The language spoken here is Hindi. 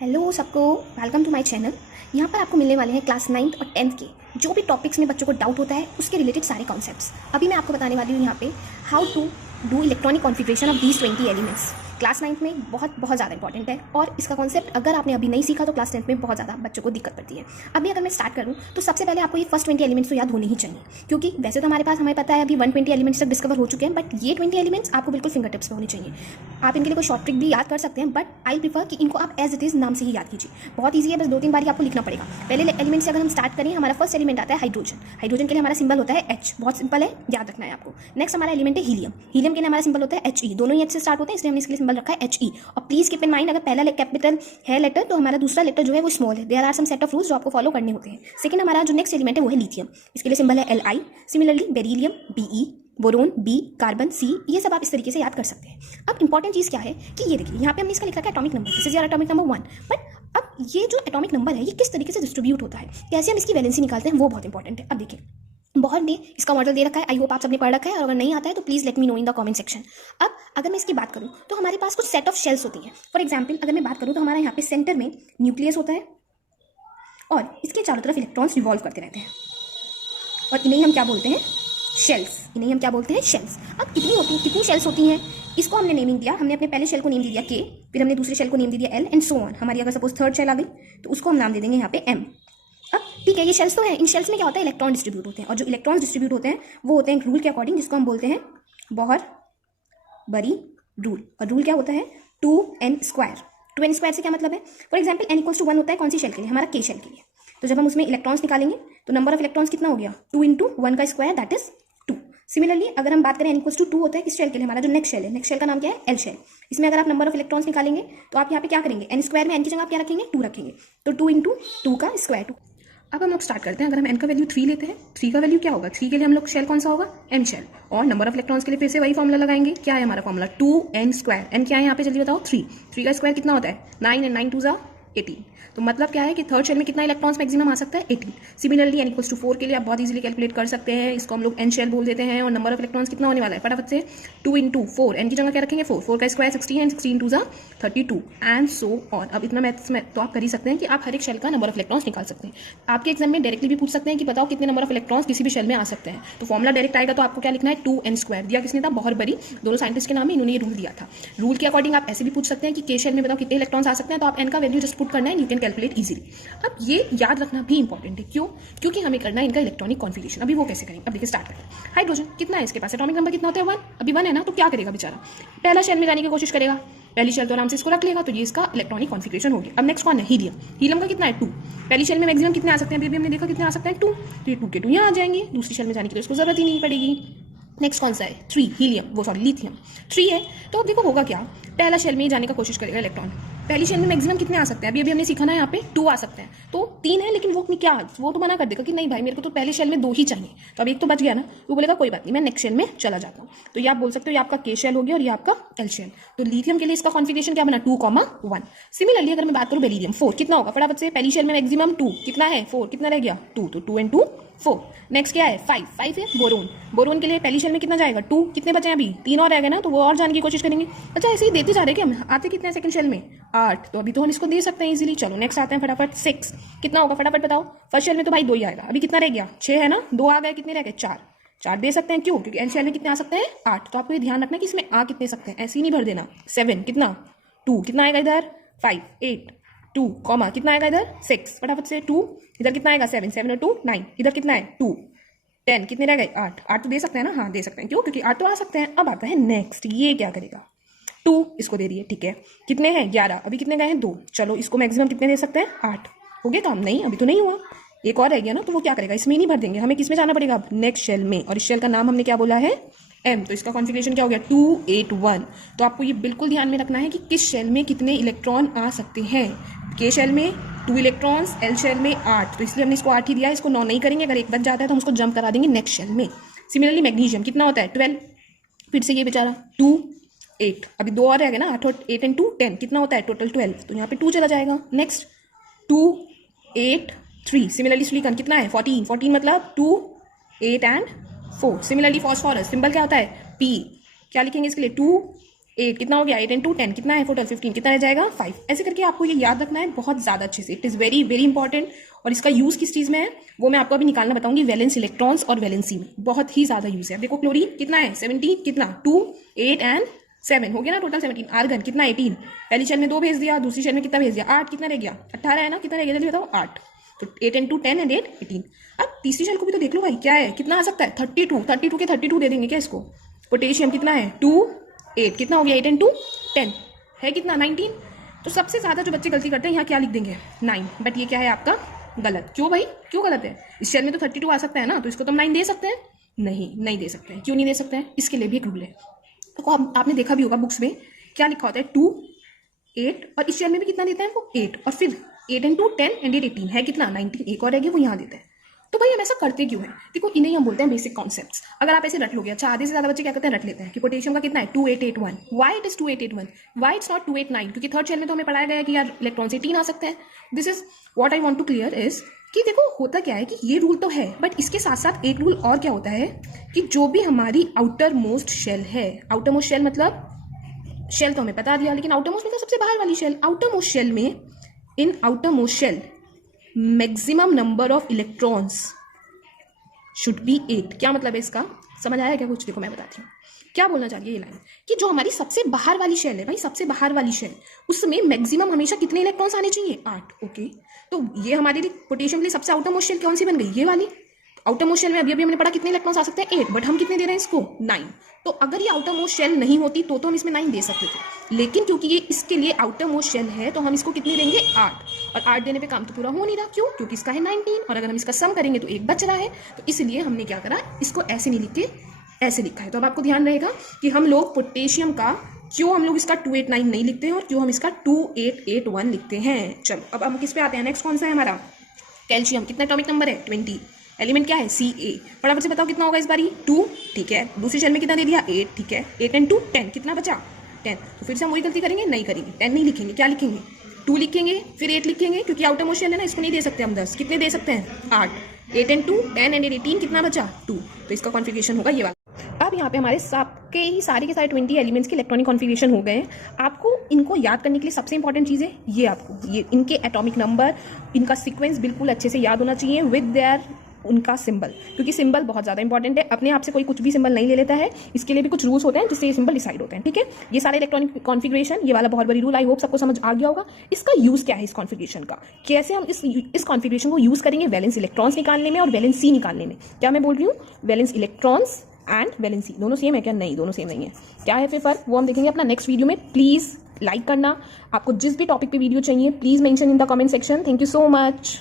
हेलो सबको, वेलकम टू माय चैनल। यहाँ पर आपको मिलने वाले हैं क्लास 9th और 10th के जो भी टॉपिक्स में बच्चों को डाउट होता है उसके रिलेटेड सारे कॉन्सेप्ट्स। अभी मैं आपको बताने वाली हूँ यहाँ पे how to do electronic configuration of these 20 elements. Class 9th में बहुत ज़्यादा इंपॉर्टेंट है और इसका कॉन्सेप्ट अगर आपने अभी नहीं सीखा तो क्लास 10th में बहुत ज़्यादा बच्चों को दिक्कत पड़ती है। अभी अगर मैं स्टार्ट करूँ तो सबसे पहले आपको ये फर्स्ट 20 एलिमेंट्स तो याद होने ही चाहिए, क्योंकि वैसे तो हमारे पास हमें पता है अभी 120 एलिमेंट्स तक डिस्कवर हो चुके हैं, बट ये 20 एलिमेंट्स आपको बिल्कुल फिंगर टिप्स पे होने चाहिए। आप इनके लिए कोई शॉर्ट ट्रिक भी याद कर सकते हैं, बट आई प्रीफर कि इनको आप एज इट इज़ नाम से ही याद कीजिए। बहुत ईजी है, बस 2-3 बार ही आपको लिखना पड़ेगा। पहले एलिमेंट से अगर हम स्टार्ट करें, हमारा फर्स्ट एलिमेंट आता है हाइड्रोजन। हाइड्रोजन के लिए हमारा सिंबल होता है H, बहुत सिंपल है, याद रखना है आपको। नेक्स्ट हमारा एलिमेंट है हीलियम। हीलियम के लिए हमारा सिंबल होता है He, दोनों ही H से स्टार्ट होते हैं, इसलिए हमने इसके लिए सिंबल रखा है He। और प्लीज कीप इन माइंड, अगर पहला कैपिटल है लेटर तो हमारा दूसरा लेटर जो है वो स्मॉल है। There are some set of rules जो आपको फॉलो करने होते हैं। सेकंड हमारा जो नेक्स्ट एलिमेंट है वो है लिथियम। इसके लिए सिंबल है Li। Similarly beryllium Be, boron B, carbon C, ये सब आप इस तरीके से याद कर सकते हैं। अब इंपॉर्टेंट चीज़ क्या है कि ये देखिए यहाँ पे हमने इसका लिखा है atomic number, this is your atomic number 1। But अब ये जो एटॉमिक नंबर है ये किस तरीके से डिस्ट्रीब्यूट होता है, कैसे हम इसकी वैलेंसी निकालते हैं, वो बहुत इंपॉर्टेंट है। अब देखिए बहुत ने इसका मॉडल दे रखा है, आई होप आप सबने पढ़ रखा है, और अगर नहीं आता है तो please let me know in the comment section. अब अगर मैं इसकी बात करूँ तो हमारे पास कुछ सेट ऑफ शेल्स होती हैं। फॉर एग्जाम्पल अगर मैं बात करूँ तो हमारा यहाँ पे सेंटर में न्यूक्लियस होता है और इसके चारों तरफ इलेक्ट्रॉन्स रिवॉल्व करते रहते हैं, और इन्हें हम क्या बोलते हैं, शेल्स। इन्हें हम क्या बोलते हैं, शेल्स। अब कितनी शेल्स होती हैं, इसको हमने नेमिंग दिया। हमने अपने पहले शेल को नेम दे दिया K, फिर हमने दूसरे शेल को नेम दे दिया L एंड सो ऑन। हमारी अगर सपोज थर्ड शेल आ गई तो उसको हम नाम दे देंगे यहाँ पे M। अब ठीक है, ये शेल्स तो है, इन शेल्स में क्या होता है, इलेक्ट्रॉन डिस्ट्रीब्यूट होते हैं, और जो इलेक्ट्रॉन डिस्ट्रीब्यूट होते हैं वो होते हैं एक रूल के अकॉर्डिंग, जिसको हम बोलते हैं बॉहर बरी रूल। और रूल क्या होता है, 2n²। 2n² से क्या मतलब है, फॉर एग्जाम्पल n=1 होता है कौन सी शेल के लिए, हमारा K शेल के लिए। तो जब हम उसमें इलेक्ट्रॉन्स निकालेंगे तो नंबर ऑफ इलेक्ट्रॉन्स कितना हो गया, 2 × 1 का स्क्वायर, दैट इज 2। सिमिलरली अगर हम बात करें n=2 होता है किस शेल के लिए, हमारा जो नेक्स्ट शेल है, नेक्स्ट शेल का नाम क्या है, L शेल। इसमें अगर आप नंबर ऑफ इलेक्ट्रॉन्स निकालेंगे तो आप यहाँ पे क्या करेंगे, n² में n की जगह आप क्या रखेंगे, 2 रखेंगे, तो 2 × 2 का स्क्वायर 2। अब हम लोग स्टार्ट करते हैं। अगर हम n का वैल्यू 3 लेते हैं, 3 का वैल्यू क्या होगा, 3 के लिए हम लोग शेल कौन सा होगा, M शेल। और नंबर ऑफ इलेक्ट्रॉन्स के लिए फिर से वही फॉर्मुला लगाएंगे, क्या है हमारा फॉर्मुला, 2n²। n क्या है यहाँ पे जल्दी बताओ, 3 का स्क्वायर कितना होता है, 9 एंड 9 2 18। तो मतलब क्या है कि थर्ड शेल में कितना इलेक्ट्रॉन्स मैक्सिमम आ सकता है, 18। सिमिलरली n=4 के लिए आप बहुत इजीली कैलकुलेट कर सकते हैं, इसको हम लोग n शेल बोल देते हैं। और नंबर ऑफ इलेक्ट्रॉन्स कितना होने वाला है, फटाफट से 2 × 4, n की जगह क्या रखेंगे 4, 4 का square 16 and 16 2 32 and so on. अब इतना मैथ्स में तो आप कर ही सकते हैं कि आप हर एक शेल का नंबर ऑफ इलेक्ट्रॉन्स निकाल सकते हैं। आपके एग्जाम में डायरेक्टली भी पूछ सकते हैं कि बताओ कितने नंबर ऑफ इलेक्ट्रॉन्स किसी भी शेल में आ सकते हैं, तो फॉर्मुला डायरेक्ट आएगा। तो आपको क्या लिखना है, 2n²। दिया किसने था, बॉहर बरी, दोनों साइंटिस्ट के नाम में इन्होंने ये रूल दिया था। रूल के अकॉर्डिंग आप ऐसे भी पूछ सकते हैं कि K शेल में बताओ कितने इलेक्ट्रॉन्स आ सकते हैं, तो आप n का वैल्यू जस्ट पुट करना है, यू कैन कैलकुलेट इजीली। अब ये याद रखना भी इंपॉर्टेंट है, क्यों, क्योंकि हमें करना है इनका इलेक्ट्रॉनिक कॉन्फ़िगरेशन। अभी वो कैसे करेंगे, अब देखिए स्टार्ट करें। हाइड्रोजन कितना है इसके पास, एटॉमिक नंबर कितना होता है 1, अभी 1 है ना, तो क्या करेगा बेचारा, पहला शेल में जाने की कोशिश करेगा, पहली शेल तो आराम से इसको रख लेगा, तो ये इसका इलेक्ट्रॉनिक कॉन्फ़िगरेशन हो गया। अब नेक्स्ट कौन है, हीलियम। हीलियम का कितना है 2, पहली शेल में मैक्सिमम कितने आ सकते हैं, अभी हमने देखा कितने आ सकते हैं 2, तो ये 2 के 2 यहाँ आ जाएंगे, दूसरी शेल में जाने की तो इसको जरूरत ही नहीं पड़ेगी। नेक्स्ट कौन सा है, 3 हीलियम, वो सॉरी लिथियम 3 है। तो अब देखो होगा क्या, पहला शेल में ही जाने का कोशिश करेगा इलेक्ट्रॉन, पहली शेल में मैक्सिमम कितने आ सकते हैं, अभी हमने सीखा ना यहाँ पे 2 आ सकते हैं, तो 3 है, लेकिन वो क्या, वो तो मना कर देगा कि नहीं भाई मेरे को तो पहले शेल में 2 ही चाहिए, तो अब एक तो बच गया ना, वो बोलेगा कोई बात नहीं मैं नेक्स्ट शेल में चला जाता हूँ। तो ये आप बोल सकते हो ये आपका K शेल हो गया और ये आपका L शेल। तो लिथियम के लिए इसका कॉन्फ़िगरेशन क्या बना, 2,1। सिमिलरली अगर मैं बात करूँ बेरिलियम 4 कितना होगा, फटाफट से, पहली शेल में मैक्सिमम 2 कितना है 4, कितना रह गया 2, तो 2 × 2 4। नेक्स्ट क्या है 5 है बोरोन। बोरोन के लिए पहली शेल में कितना जाएगा 2, कितने बचे हैं अभी 3 और रह गए ना, तो वो और जाने की कोशिश करेंगे। अच्छा ऐसे ही देते जा रहे हैं कि हम आते कितने सेकंड शेल में 8, तो अभी तो हम इसको दे सकते हैं इजीली। चलो नेक्स्ट आते हैं फटाफट 6 कितना होगा, फटाफट बताओ, फर्स्ट शेल में तो भाई 2 ही आएगा, अभी कितना रह गया 6 है ना, 2 आ गए, कितने रह गए 4 दे सकते हैं, क्यों, क्योंकि एन शेल में कितने आ सकते हैं 8। तो आपको ये ध्यान रखना कि इसमें आ कितने सकते हैं, ऐसे ही नहीं भर देना। 7 कितना 2, कितना आएगा इधर 5 8 2 कॉमा कितना आएगा इधर 6, फटाफट से 2 इधर कितना आएगा 7 7 और 2 9, इधर कितना है 2 10, कितने रह गए 8 तो दे सकते हैं ना, हाँ दे सकते हैं, क्यों, क्योंकि 8 तो आ सकते हैं। अब आता है नेक्स्ट, ये क्या करेगा 2 इसको दे दिए, ठीक है, कितने हैं 11, अभी कितने गए हैं 2, चलो इसको मैक्सिमम कितने दे सकते हैं 8, हो गया काम, नहीं अभी तो नहीं हुआ, एक और रह गया ना, तो वो क्या करेगा, इसमें नहीं भर देंगे, हमें किसमें जाना पड़ेगा, नेक्स्ट शेल में, और इस शेल का नाम हमने क्या बोला है M। तो इसका कॉन्फ़िगरेशन क्या हो गया 281। तो आपको ये बिल्कुल ध्यान में रखना है कि किस शेल में कितने इलेक्ट्रॉन आ सकते हैं, K शेल में 2 इलेक्ट्रॉन्स, L शेल में 8, तो इसलिए हमने इसको 8 ही दिया, इसको 9 नहीं करेंगे, अगर एक बच जाता है तो हम उसको जंप करा देंगे नेक्स्ट शेल में। सिमिलरली मैग्नीशियम कितना होता है 12, फिर से ये बेचारा 2 8, अभी 2 और रह गए ना, 8 एंड 2 10, कितना होता है टोटल 12, तो यहाँ पे 2 चला जाएगा। नेक्स्ट 2 8 3, सिमिलरली सिलिकॉन कितना है 14 मतलब 2 8 एंड 4। सिमिलरली फॉस्फोरस सिंबल क्या होता है P, क्या लिखेंगे इसके लिए 2 8 कितना हो गया, 8 इंटू 10 कितना है, 4 15 कितना रह जाएगा, 5। ऐसे करके आपको ये याद रखना है बहुत ज़्यादा अच्छे से। It is very very important. और इसका यूज़ किस चीज़ में है वो मैं आपको अभी निकालना बताऊंगी। वैलेंस इलेक्ट्रॉन्स और वैलेंसी में बहुत ही ज़्यादा यूज़ है। देखो क्लोरीन कितना है, 17 कितना 2 8 एंड 7 हो गया ना, टोटल 17। आर्गन कितना 18, पहली शेल में 2 भेज दिया, दूसरी शेल में कितना भेज दिया 8, कितना रह गया 18 है ना, कितना रह गया जल्दी बताओ 8। तो 8 इंटू 10 एंड 8 18। अब तीसरी शेल को भी तो देख लो भाई क्या है, कितना आ सकता है 32, 32 के 32 दे देंगे क्या इसको। पोटेशियम कितना है 2 8 कितना हो गया 8 इंटू 10 है कितना 19। तो सबसे ज़्यादा जो बच्चे गलती करते हैं यहाँ क्या लिख देंगे 9, बट ये क्या है आपका गलत। क्यों भाई क्यों गलत है, इस शेल में तो 32 आ सकता है ना, तो इसको तो हम 9 दे सकते हैं, नहीं दे सकते हैं। क्यों नहीं दे सकते हैं, इसके लिए भी एक रूल है। तो आपने देखा भी होगा बुक्स में क्या लिखा होता है 2 8, और इस शेल में भी कितना देता है वो 8, और फिर 8 इंटू 10 एंड 18 है कितना 19, एक और रह गया वो यहाँ देता है। तो भाई हम ऐसा करते क्यों है, देखो इन्हें हम बोलते हैं बेसिक कॉन्सेप्ट्स। अगर आप ऐसे रट लोगे, अच्छा आधे से ज़्यादा बच्चे क्या करते हैं रट लेते हैं कि पोटेशियम का कितना है 2881, why it is 2881, why it's not 289, क्योंकि थर्ड शेल में तो हमें पढ़ाया गया है कि यार इलेक्ट्रॉन 18 आ सकता है। This is what I want to clear is कि देखो होता क्या है कि ये रूल तो है, बट इसके साथ साथ एक रूल और क्या होता है कि जो भी हमारी आउटर मोस्ट शेल है, आउटर मोस्ट शेल मतलब शेल तो हमें बता दिया, लेकिन आउटर मोस्ट मतलब सबसे बाहर वाली शेल। आउटर मोस्ट शेल में, in outer most shell maximum number of electrons should be 8। क्या मतलब है इसका, समझ आया क्या कुछ, देखो मैं बताती हूँ क्या बोलना चाहिए ये लाइन, कि जो हमारी सबसे बाहर वाली शेल है भाई, सबसे बाहर वाली शेल, उसमें मैक्सिमम हमेशा कितने इलेक्ट्रॉन्स आने चाहिए 8। ओके, तो ये हमारे लिए पोटेशियम के लिए सबसे आउटर मोस्ट शेल कौन सी बन गई, ये वाली। आउटर मोस्ट शेल में अभी हमने पढ़ा कितने इलेक्ट्रॉन्स आ सकते हैं 8, बट हम कितने दे रहे हैं इसको 9। तो अगर ये आउटर मोस्ट शेल नहीं होती तो हम इसमें 9 दे सकते थे, लेकिन क्योंकि ये इसके लिए आउटर मोस्ट शेल है तो हम इसको कितने देंगे 8, और 8 देने पे काम तो पूरा हो नहीं रहा। क्यों, क्योंकि इसका है 19, और अगर हम इसका सम करेंगे तो एक बच रहा है, तो इसलिए हमने क्या करा, इसको ऐसे नहीं लिख के ऐसे लिखा है। तो अब आपको ध्यान रहेगा कि हम लोग पोटेशियम का क्यों हम लोग इसका 289 नहीं लिखते हैं और क्यों हम इसका 2881 लिखते हैं। चलो अब हम किस पे आते हैं, नेक्स्ट कौन सा है हमारा कैल्शियम। कितना एटॉमिक नंबर है 20, एलिमेंट क्या है Ca। फटाफट से बताओ कितना होगा इस बारी 2, ठीक है। दूसरी शेल में कितना दे दिया 8, ठीक है। 8 इंटू 10 कितना बचा 10। तो फिर से हम वही गलती करेंगे, नहीं करेंगे, 10 नहीं लिखेंगे, क्या लिखेंगे 2 लिखेंगे, फिर 8 लिखेंगे, क्योंकि आउटर मोस्ट शेल है ना, इसको नहीं दे सकते हम 10, कितने दे सकते हैं 8। 8 इंटू 10 एंड 18 कितना बचा 2। तो इसका कॉन्फिगरेशन होगा ये वाला। अब यहाँ पे हमारे सबके ही सारे के सारे 20 एलिमेंट्स के इलेक्ट्रॉनिक कॉन्फिगरेशन हो गए हैं। आपको इनको याद करने के लिए सबसे इंपॉर्टेंट चीज़ है ये, आपको ये इनके एटॉमिक नंबर, इनका सीक्वेंस बिल्कुल अच्छे से याद होना चाहिए विद देयर उनका सिंबल, क्योंकि सिंबल बहुत ज़्यादा इंपॉर्टेंट है। अपने आप से कोई कुछ भी सिंबल नहीं ले लेता है, इसके लिए भी कुछ रूल्स होते हैं जिससे ये सिंबल डिसाइड होते हैं, ठीक है। ये सारे इलेक्ट्रॉनिक कॉन्फिगरेशन, ये वाला बहुत बड़ी रूल, आई होप सबको समझ आ गया होगा। इसका यूज़ क्या है इस कॉन्फिगरेशन का, कैसे हम इस कॉन्फिगरेशन को यूज़ करेंगे वैलेंस इलेक्ट्रॉन्स निकालने में और वैलेंस सी निकालने में। क्या मैं बोल रही हूँ, वैलेंस इलेक्ट्रॉन्स एंड वैलेंसी दोनों सेम है क्या, नहीं दोनों सेम नहीं है। क्या है फिर फर्क, वो हम देखेंगे अपना नेक्स्ट वीडियो में। प्लीज़ लाइक करना, आपको जिस भी टॉपिक पे वीडियो चाहिए please mention in the comment section. Thank you so much.